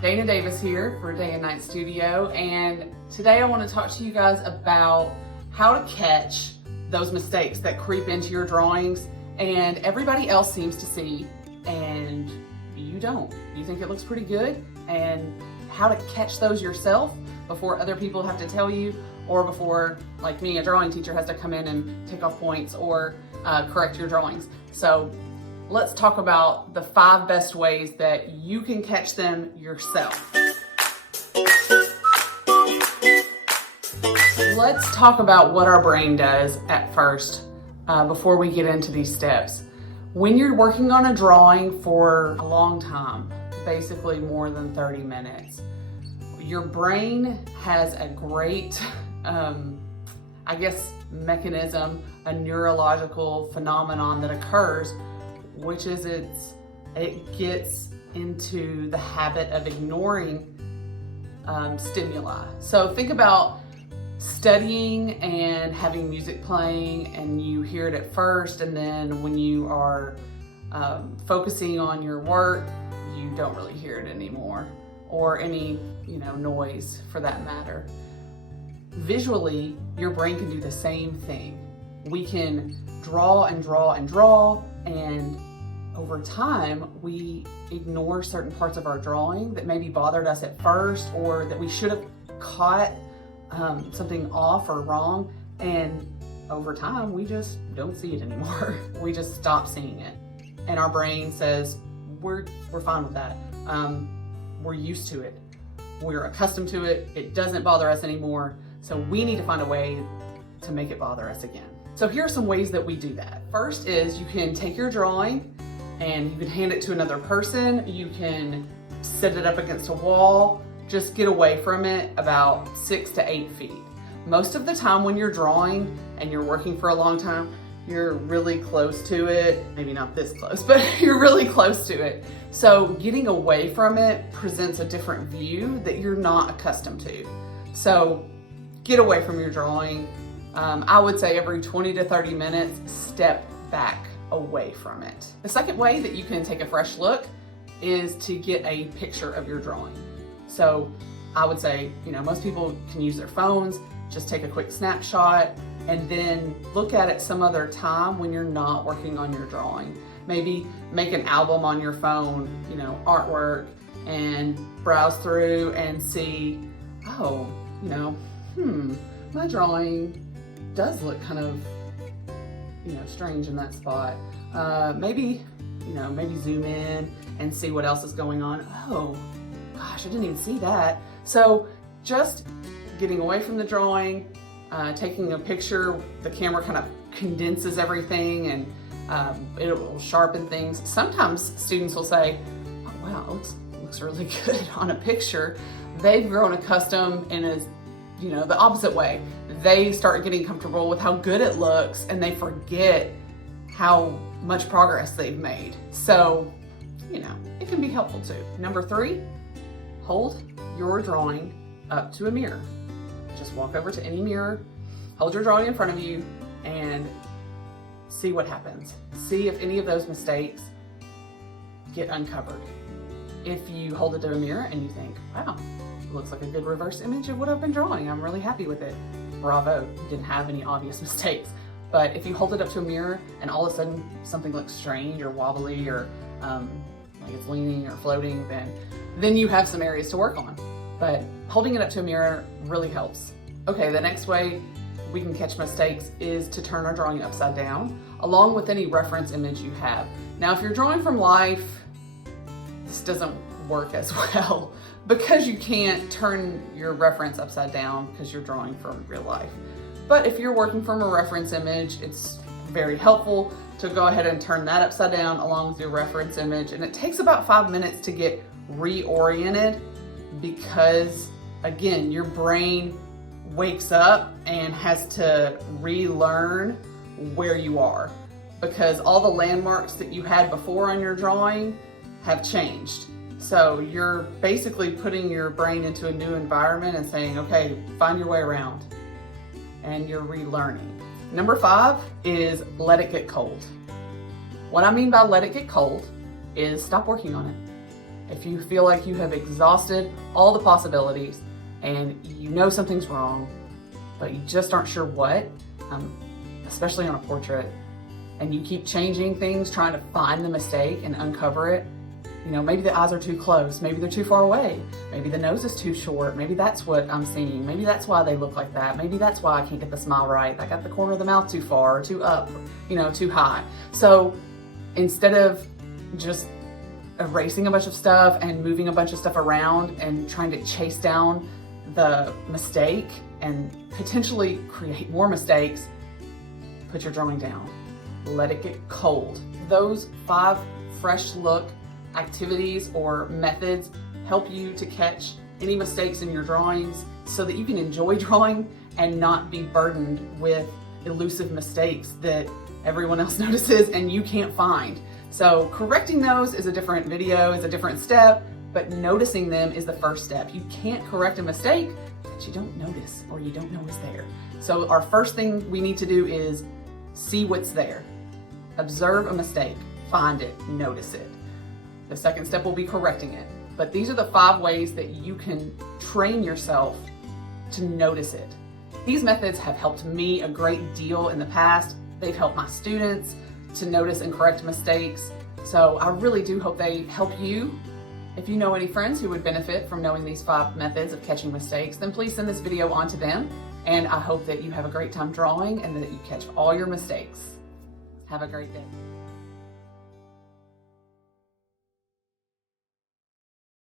Dana Davis here for Day and Night Studio, and today I want to talk to you guys about how to catch those mistakes that creep into your drawings and everybody else seems to see and you don't. You think it looks pretty good, and how to catch those yourself before other people have to tell you, or before, like me, a drawing teacher has to come in and take off points or correct your drawings. So let's talk about the 5 best ways that you can catch them yourself. Let's talk about what our brain does at first before we get into these steps. When you're working on a drawing for a long time, basically more than 30 minutes, your brain has a great, mechanism, a neurological phenomenon that occurs, which is it gets into the habit of ignoring stimuli. So think about studying and having music playing, and you hear it at first, and then when you are focusing on your work, you don't really hear it anymore, or any noise for that matter. Visually, your brain can do the same thing. We can draw and draw and draw, and over time, we ignore certain parts of our drawing that maybe bothered us at first, or that we should have caught something off or wrong, and over time, we just don't see it anymore. We just stop seeing it. And our brain says, we're fine with that. We're used to it. We're accustomed to it. It doesn't bother us anymore. So we need to find a way to make it bother us again. So here are some ways that we do that. First is you can take your drawing and you can hand it to another person. You can set it up against a wall. Just get away from it about 6 to 8 feet. Most of the time when you're drawing and you're working for a long time, you're really close to it. Maybe not this close, but you're really close to it. So getting away from it presents a different view that you're not accustomed to. So get away from your drawing. I would say every 20 to 30 minutes, step back away from it. The second way that you can take a fresh look is to get a picture of your drawing. So I would say, most people can use their phones, just take a quick snapshot and then look at it some other time when you're not working on your drawing. Maybe make an album on your phone, artwork, and browse through and see, my drawing does look kind of, strange in that spot. Maybe zoom in and see what else is going on. Oh, gosh, I didn't even see that. So just getting away from the drawing, taking a picture, the camera kind of condenses everything and it will sharpen things. Sometimes students will say, oh wow, it looks really good on a picture. They've grown accustomed and is, the opposite way. They start getting comfortable with how good it looks and they forget how much progress they've made. So, it can be helpful too. Number 3, hold your drawing up to a mirror. Just walk over to any mirror, hold your drawing in front of you, and see what happens. See if any of those mistakes get uncovered. If you hold it to a mirror and you think, wow, it looks like a good reverse image of what I've been drawing, I'm really happy with it, bravo, you didn't have any obvious mistakes. But if you hold it up to a mirror and all of a sudden something looks strange or wobbly or like it's leaning or floating, then you have some areas to work on. But holding it up to a mirror really helps. Okay, the next way we can catch mistakes is to turn our drawing upside down, along with any reference image you have. Now, if you're drawing from life, this doesn't work as well because you can't turn your reference upside down because you're drawing from real life. But if you're working from a reference image, it's very helpful to go ahead and turn that upside down along with your reference image. And it takes about 5 minutes to get reoriented because, again, your brain wakes up and has to relearn where you are because all the landmarks that you had before on your drawing have changed. So you're basically putting your brain into a new environment and saying, okay, find your way around, and you're relearning. Number 5 is let it get cold. What I mean by let it get cold is stop working on it If you feel like you have exhausted all the possibilities and you know something's wrong, but you just aren't sure what, especially on a portrait, and you keep changing things, trying to find the mistake and uncover it, you know, maybe the eyes are too close, maybe they're too far away, maybe the nose is too short, maybe that's what I'm seeing, maybe that's why they look like that, maybe that's why I can't get the smile right, I got the corner of the mouth too far, or too up, you know, too high. So instead of just erasing a bunch of stuff and moving a bunch of stuff around and trying to chase down the mistake and potentially create more mistakes, put your drawing down. Let it get cold. Those 5 fresh look activities or methods help you to catch any mistakes in your drawings so that you can enjoy drawing and not be burdened with elusive mistakes that everyone else notices and you can't find. So correcting those is a different video, is a different step, but noticing them is the first step. You can't correct a mistake that you don't notice or you don't know is there. So our first thing we need to do is see what's there. Observe a mistake, find it, notice it. The second step will be correcting it. But these are the 5 ways that you can train yourself to notice it. These methods have helped me a great deal in the past. They've helped my students to notice and correct mistakes. So I really do hope they help you. If you know any friends who would benefit from knowing these 5 methods of catching mistakes, then please send this video on to them. And I hope that you have a great time drawing and that you catch all your mistakes. Have a great day.